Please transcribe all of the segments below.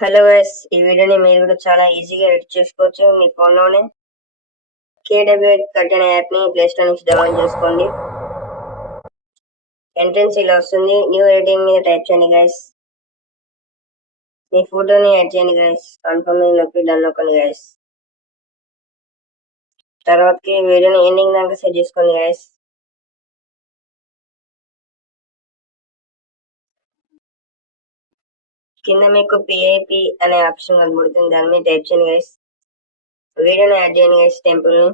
Hello guys, ఈ వీడియోని మీరు కూడా చాలా ఈజీగా ఎడిట్ చేసుకోవచ్చు మీ ఫోన్లోనే. KW8 యాప్ ని ప్లే స్టోర్ నుంచి డౌన్లోడ్ చేసుకోండి. ఎంట్రన్స్ ఇలా వస్తుంది. న్యూ ఎడిటింగ్ మీద టైప్ చేయండి గైస్. మీ ఫోటోని యాడ్ చేయండి గైస్. కన్ఫర్మ్ మీద నొక్కి డన్ నొక్కండి గైస్. తర్వాతకి వీడియోని ఎండింగ్ దాకా సెట్ చేసుకోండి గైస్. కింద మీకు PIP అనే ఆప్షన్ కనబడుతుంది, దాని మీద టైప్ చేయండి గైస్. వీడియోని యాడ్ చేయండి గైస్. టెంపుల్ ని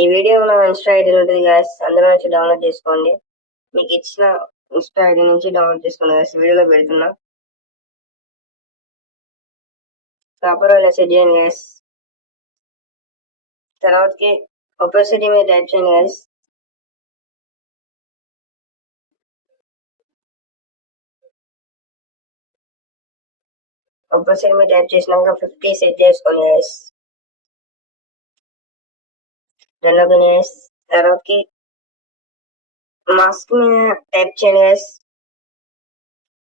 ఈ వీడియో నా ఇన్స్టా ఐడి ఉంటుంది గాయస్, అందులో నుంచి డౌన్లోడ్ చేసుకోండి. మీకు ఇచ్చిన ఇన్స్టా ఐడి నుంచి డౌన్లోడ్ చేసుకోండి గాయస్. వీడియోలో పెడుతున్నా, ప్రాపర్ ఇలా సెట్ చేయండి గాయస్. తర్వాతకి ఒపాసిటీ మీద టైప్ చేయండి గాయస్. ఒపాసిటీ మీద టైప్ చేసినాక 50 సెట్ చేసుకోండి గాయస్. దానిలోకి గాయస్ తర్వాతకి మాస్క్ మీద టైప్ చేయండి గాయస్.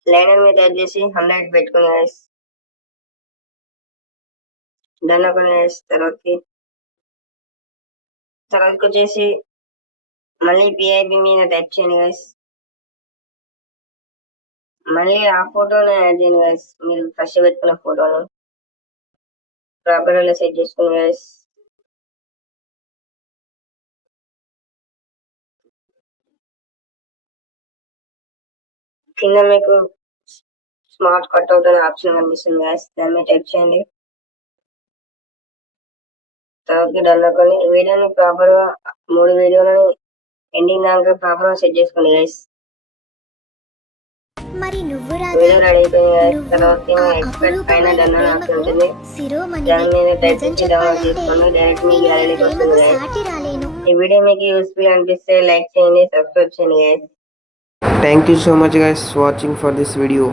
లైనర్ మీద టైప్ చేసి 100 పెట్టుకోండి గాయస్. దానిలోకి గాయస్ తర్వాతకి వచ్చేసి మళ్ళీ PIP మీద టైప్ చేయండి గాయస్. మళ్ళీ ఆ ఫోటోని యాడ్ చేయండి గైస్. మీరు ఫస్ట్ పెట్టుకున్న ఫోటోని ప్రాపర్ గా సెట్ చేసుకోండి గైస్. కింద మీకు స్మార్ట్ కట్అవుట్ అనే ఆప్షన్ కనిపిస్తుంది గైస్, దాని మీద టైప్ చేయండి. తర్వాత డన్ అనుకోండి. వీడియోని ప్రాపర్ గా 3 వీడియోలని ఎండింగ్ దాకా ప్రాపర్ గా సెట్ చేసుకోండి గైస్. వీడియో రెడీ అయిపోయింది గైస్. తర్వాత ఎక్స్పెక్ట్ పైన డన్ అనే ఆప్షన్ ఉంటుంది, దాని మీద టైప్ చేసి డౌన్లోడ్ చేసుకోండి. డైరెక్ట్ మీ గ్యాలరీకి వస్తుంది గైస్. ఈ వీడియో మీకు యూస్ఫుల్ అనిపిస్తే లైక్ చేయండి, సబ్స్క్రైబ్ చేయండి guys. Thank you so much guys watching for this video.